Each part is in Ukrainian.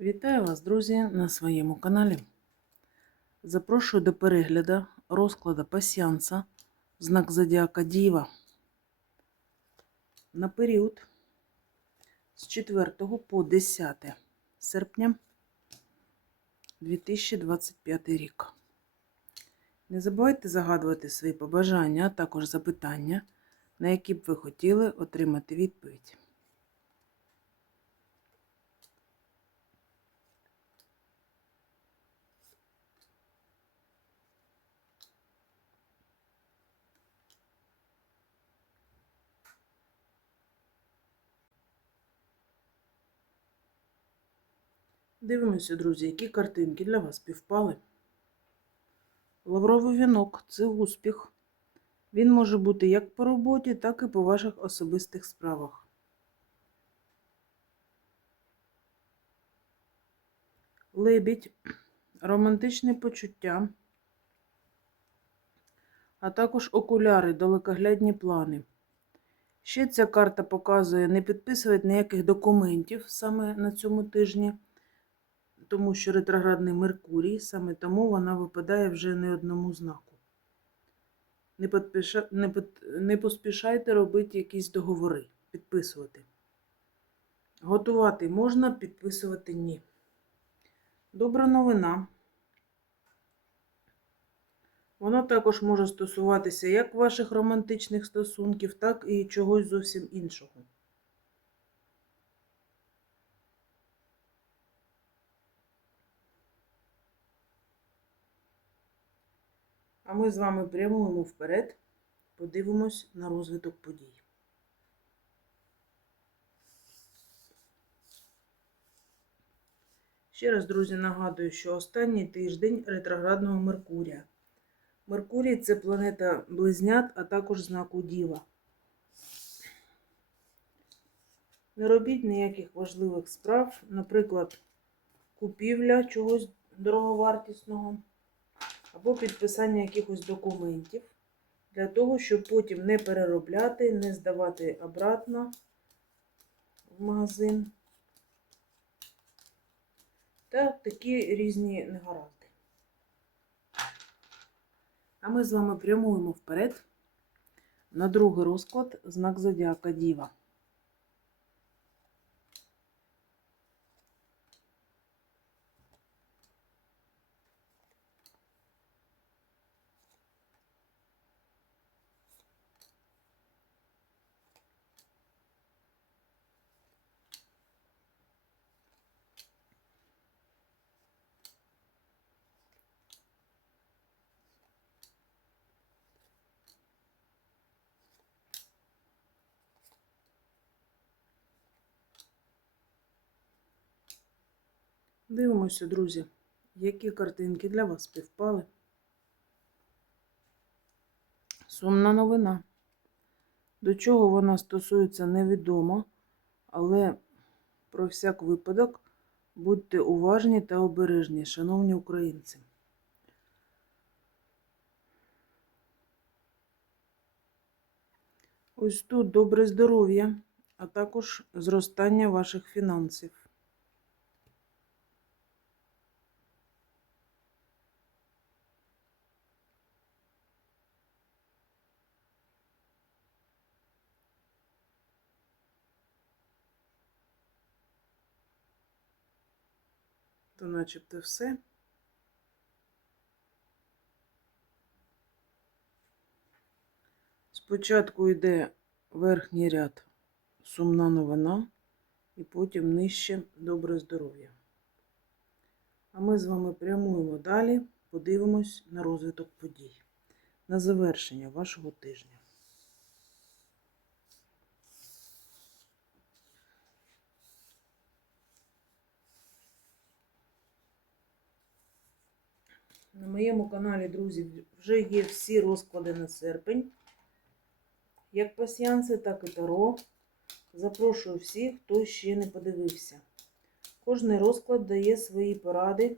Вітаю вас, друзі, на своєму каналі. Запрошую до перегляду розкладу пасіанса знак Зодіака Діва на період з 4 по 10 серпня 2025 рік. Не забувайте загадувати свої побажання, а також запитання, на які б ви хотіли отримати відповідь. Дивимося, друзі, які картинки для вас співпали. Лавровий вінок це успіх. Він може бути як по роботі, так і по ваших особистих справах. Лебідь, романтичне почуття, а також окуляри, далекоглядні плани. Ще ця карта показує не підписувати ніяких документів саме на цьому тижні тому що ретроградний Меркурій, саме тому вона випадає вже не одному знаку. Не, підпиша... не, під... не поспішайте робити якісь договори, підписувати. Готувати можна, підписувати ні. Добра новина. Воно також може стосуватися як ваших романтичних стосунків, так і чогось зовсім іншого. А ми з вами прямуємо вперед, подивимось на розвиток подій. Ще раз, друзі, нагадую, що останній тиждень ретроградного Меркурія. Меркурій це планета близнят, а також знаку Діва. Не робіть ніяких важливих справ, наприклад, купівля чогось дороговартісного або підписання якихось документів для того, щоб потім не переробляти, не здавати обратно в магазин. Та такі різні негаразди. А ми з вами прямуємо вперед на другий розклад знак Зодіака Діва. Дивимося, друзі, які картинки для вас співпали. Сумна новина. До чого вона стосується, невідомо, але про всяк випадок будьте уважні та обережні, шановні українці. Ось тут добре здоров'я, а також зростання ваших фінансів. То начебто все. Спочатку йде верхній ряд сумна новина, і потім нижче добре здоров'я. А ми з вами прямуємо далі, подивимось на розвиток подій, на завершення вашого тижня. На моєму каналі, друзі, вже є всі розклади на серпень. Як пасіанси, так і таро. Запрошую всіх, хто ще не подивився. Кожний розклад дає свої поради,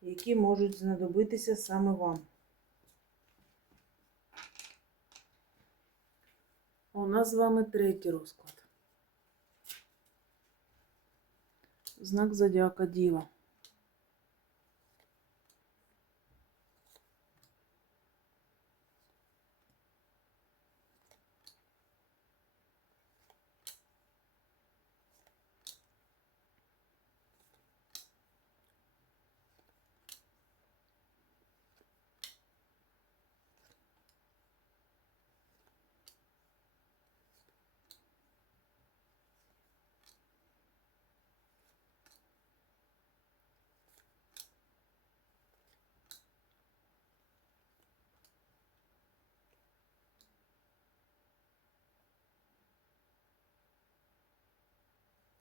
які можуть знадобитися саме вам. У нас з вами третій розклад. Знак зодіака Діва.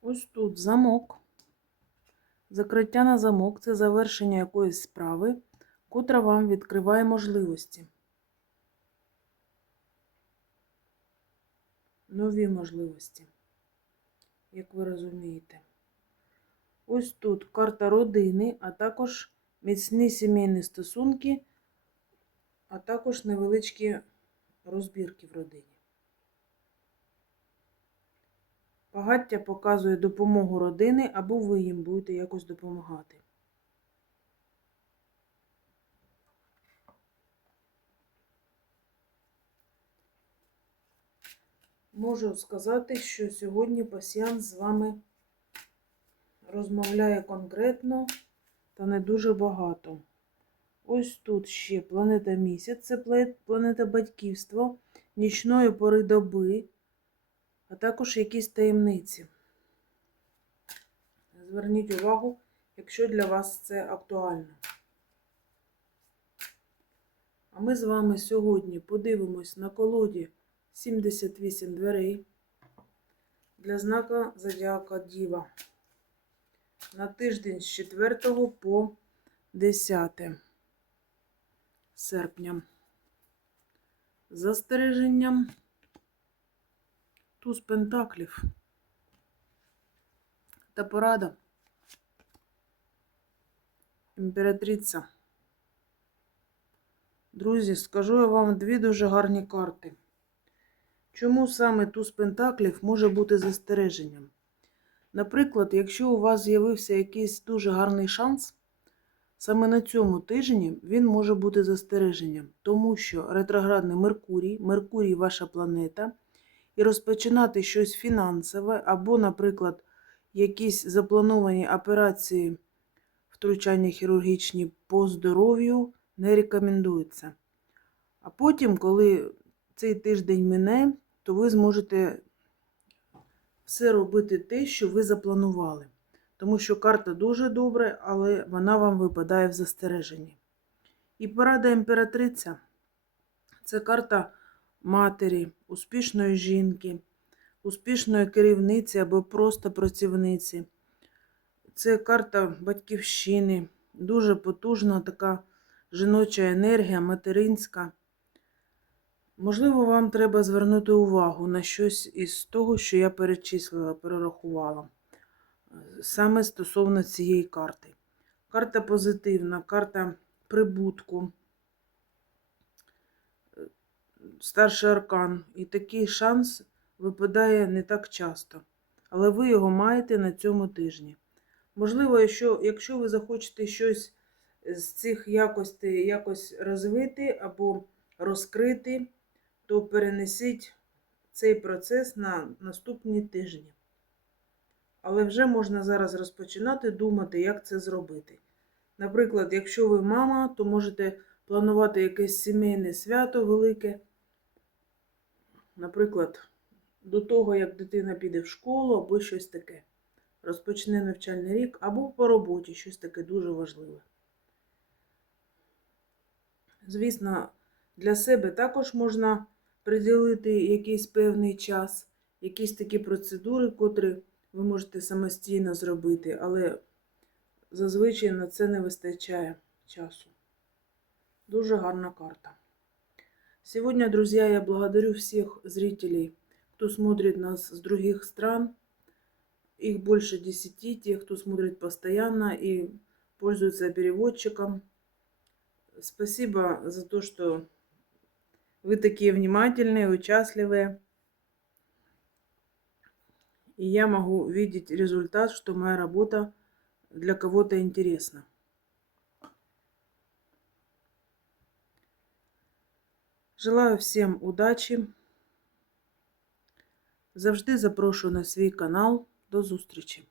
Ось тут замок. Закриття на замок це завершення якоїсь справи, котра вам відкриває можливості. Нові можливості, як ви розумієте. Ось тут карта родини, а також міцні сімейні стосунки, а також невеличкі розбірки в родині. Багаття показує допомогу родини, або ви їм будете якось допомагати. Можу сказати, що сьогодні пасіянс з вами розмовляє конкретно та не дуже багато. Ось тут ще планета місяць, це планета батьківства, нічної пори доби а також якісь таємниці. Зверніть увагу, якщо для вас це актуально. А ми з вами сьогодні подивимось на колоді 78 дверей для знака Зодіака Діва на тиждень з 4 по 10 серпня. Застереженням. Туз пентаклів та порада. Імператриця. Друзі, скажу я вам дві дуже гарні карти. Чому саме туз пентаклів може бути застереженням? Наприклад, якщо у вас з'явився якийсь дуже гарний шанс, саме на цьому тижні він може бути застереженням, тому що ретроградний Меркурій, Меркурій ваша планета і розпочинати щось фінансове, або, наприклад, якісь заплановані операції, втручання хірургічні по здоров'ю не рекомендується. А потім, коли цей тиждень мине, то ви зможете все робити те, що ви запланували. Тому що карта дуже добра, але вона вам випадає в застереженні. І порада імператриця це карта матері, успішної жінки, успішної керівниці або просто працівниці. Це карта батьківщини, дуже потужна така жіноча енергія, материнська. Можливо, вам треба звернути увагу на щось із того, що я перечислила, перерахувала. Саме стосовно цієї карти. Карта позитивна, карта прибутку старший аркан, і такий шанс випадає не так часто. Але ви його маєте на цьому тижні. Можливо, якщо, якщо ви захочете щось з цих якостей якось розвити або розкрити, то перенесіть цей процес на наступні тижні. Але вже можна зараз розпочинати думати, як це зробити. Наприклад, якщо ви мама, то можете планувати якесь сімейне свято велике. Наприклад, до того, як дитина піде в школу або щось таке. Розпочне навчальний рік, або по роботі щось таке дуже важливе. Звісно, для себе також можна приділити якийсь певний час, якісь такі процедури, котрі ви можете самостійно зробити, але зазвичай на це не вистачає часу. Дуже гарна карта. Сегодня, друзья, я благодарю всех зрителей, кто смотрит нас с других стран. Их больше десяти, тех, кто смотрит постоянно и пользуется переводчиком. Спасибо за то, что вы такие внимательные, участливые. и я могу видеть результат, что моя работа для кого-то интересна. Желаю всім удачі. Завжди запрошую на свій канал. До зустрічі!